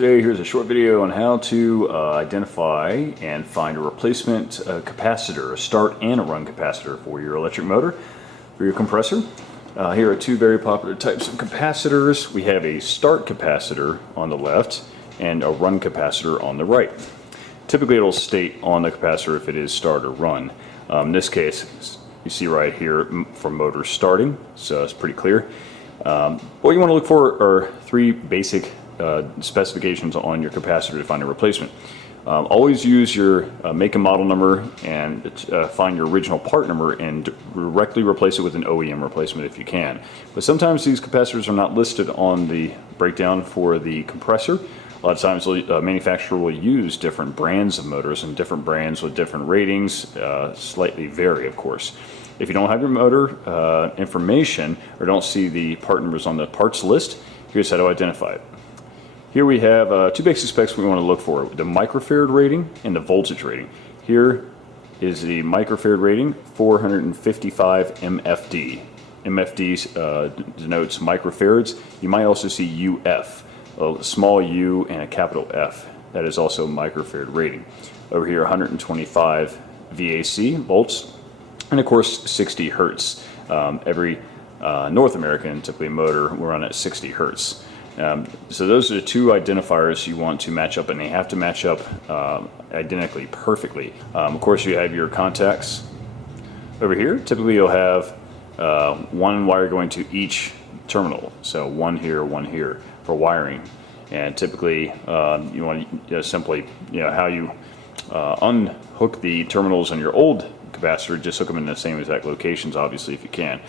Today here's a short video on how to identify and find a replacement capacitor, a start and a run capacitor for your electric motor, for your compressor. Here are two very popular types of capacitors. We have a start capacitor on the left and a run capacitor on the right. Typically it'll state on the capacitor if it is start or run. In this case, you see right here for motor starting, so it's pretty clear. What you want to look for are three basic specifications on your capacitor to find a replacement. Always use your make and model number and find your original part number and directly replace it with an OEM replacement if you can. But sometimes these capacitors are not listed on the breakdown for the compressor. A lot of times the manufacturer will use different brands of motors, and different brands with different ratings slightly vary, of course. If you don't have your motor information or don't see the part numbers on the parts list, here's how to identify it. Here we have two basic specs we want to look for: the microfarad rating and the voltage rating. Here is the microfarad rating, 455 MFD. MFD denotes microfarads. You might also see UF, a small u and a capital F. That is also microfarad rating. Over here, 125 VAC, volts, and of course 60 hertz. Every North American, typically motor, will run at 60 hertz. So those are the two identifiers you want to match up, and they have to match up identically, perfectly. Of course, you have your contacts over here. Typically you'll have one wire going to each terminal, so one here for wiring. And typically you want to simply, how you unhook the terminals on your old capacitor, just hook them in the same exact locations, obviously, if you can.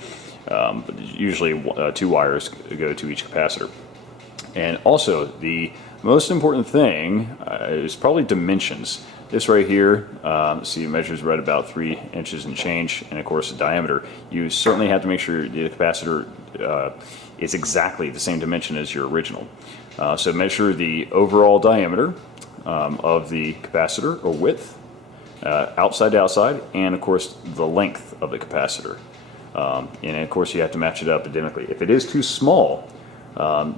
But usually two wires go to each capacitor. And also, the most important thing is probably dimensions. This right here, see, it measures right about 3 inches and change, and of course the diameter. You certainly have to make sure the capacitor is exactly the same dimension as your original. So measure the overall diameter of the capacitor, or width, outside to outside, and of course the length of the capacitor. And of course you have to match it up identically. If it is too small,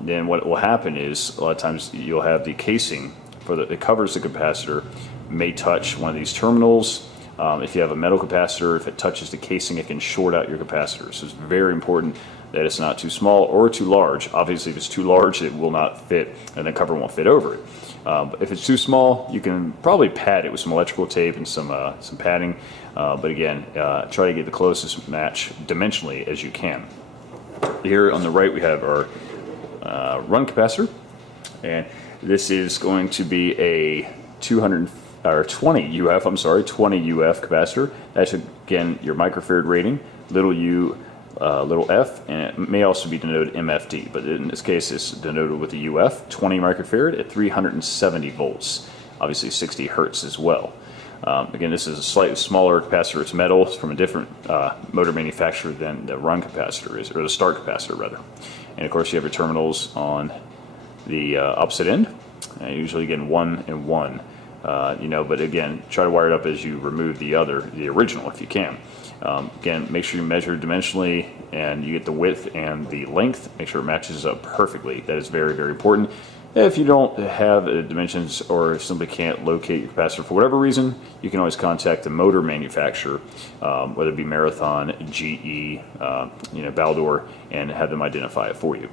then what will happen is a lot of times you'll have the casing that covers the capacitor may touch one of these terminals. If you have a metal capacitor, if it touches the casing, it can short out your capacitor. So it's very important that it's not too small or too large. Obviously, if it's too large, it will not fit, and the cover won't fit over it. But if it's too small, you can probably pad it with some electrical tape and some padding. But again, try to get the closest match dimensionally as you can. Here on the right, we have our run capacitor, and this is going to be a 20 UF capacitor. That's again your microfarad rating, little u, little f, and it may also be denoted MFD, but in this case it's denoted with the UF, 20 microfarad at 370 volts, obviously 60 hertz as well. Again, this is a slightly smaller capacitor. It's metal. It's from a different motor manufacturer than the run capacitor is, or the start capacitor rather. And of course you have your terminals on the opposite end, usually again 1 and 1. But again, try to wire it up as you remove the original if you can. Again, make sure you measure dimensionally and you get the width and the length. Make sure it matches up perfectly. That is very, very important. If you don't have dimensions or simply can't locate your capacitor for whatever reason, you can always contact the motor manufacturer, whether it be Marathon, GE, Baldor, and have them identify it for you.